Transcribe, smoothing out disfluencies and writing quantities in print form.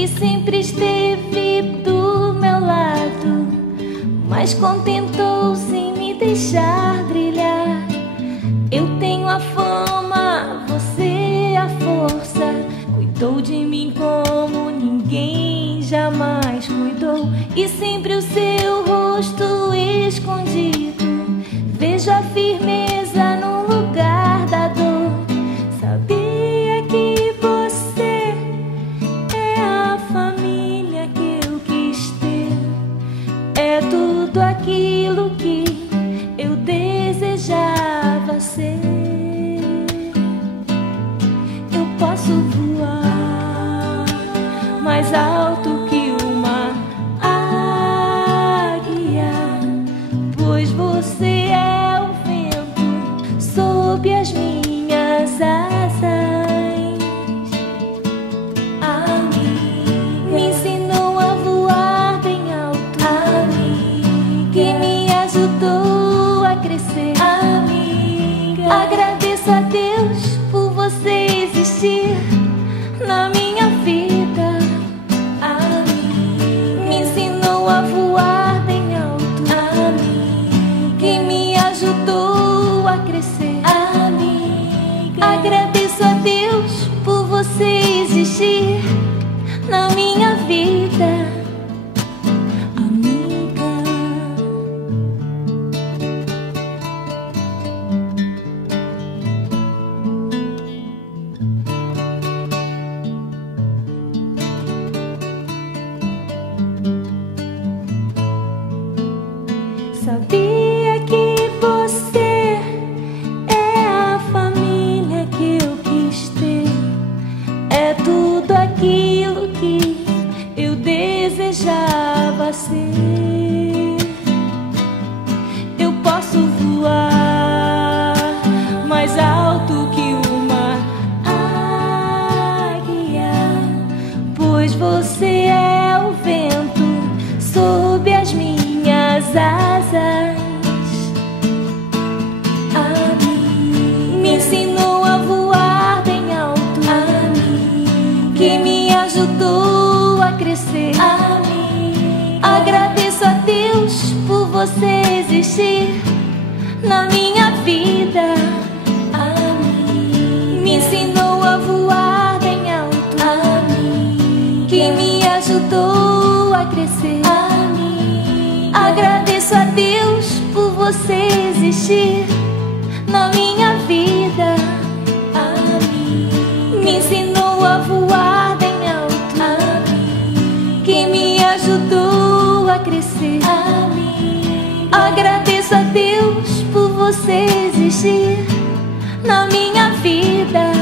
que sempre esteve do meu lado, mas contentou-se em me deixar brilhar. Eu tenho a fama, você a força. Cuidou de mim como ninguém jamais cuidou, e sempre o seu rosto escondido vejo a firmeza no lugar da dor. Sabia que você é a família que eu quis ter, é tudo aquilo que eu desejava ser. Eu posso voar mais alto que uma águia, pois você é o vento sob as minhas asas. A mim me ensinou a voar bem alto, a mim que me ajudou a crescer. Amiga, agradeço a Deus por você existir na minha vida. A mim me ensinou a voar bem alto, a mim que me ajudou a crescer. Amiga, agradeço a Deus por você existir na minha vida. Sabia que você é a família que eu quis ter, é tudo aquilo que eu desejava ser. Eu posso voar mais alto que uma águia, pois você é o vento sob as minhas asas. A mim me ensinou a voar bem alto, a mim que me ajudou a crescer. A mim agradeço a Deus por você existir na minha vida. A mim me ensinou a voar bem alto, a mim que me ajudou a crescer. Agradeço a Deus por você existir na minha vida. A mim me ensinou a voar bem alto, a mim que me ajudou a crescer. Agradeço a Deus por você existir na minha vida.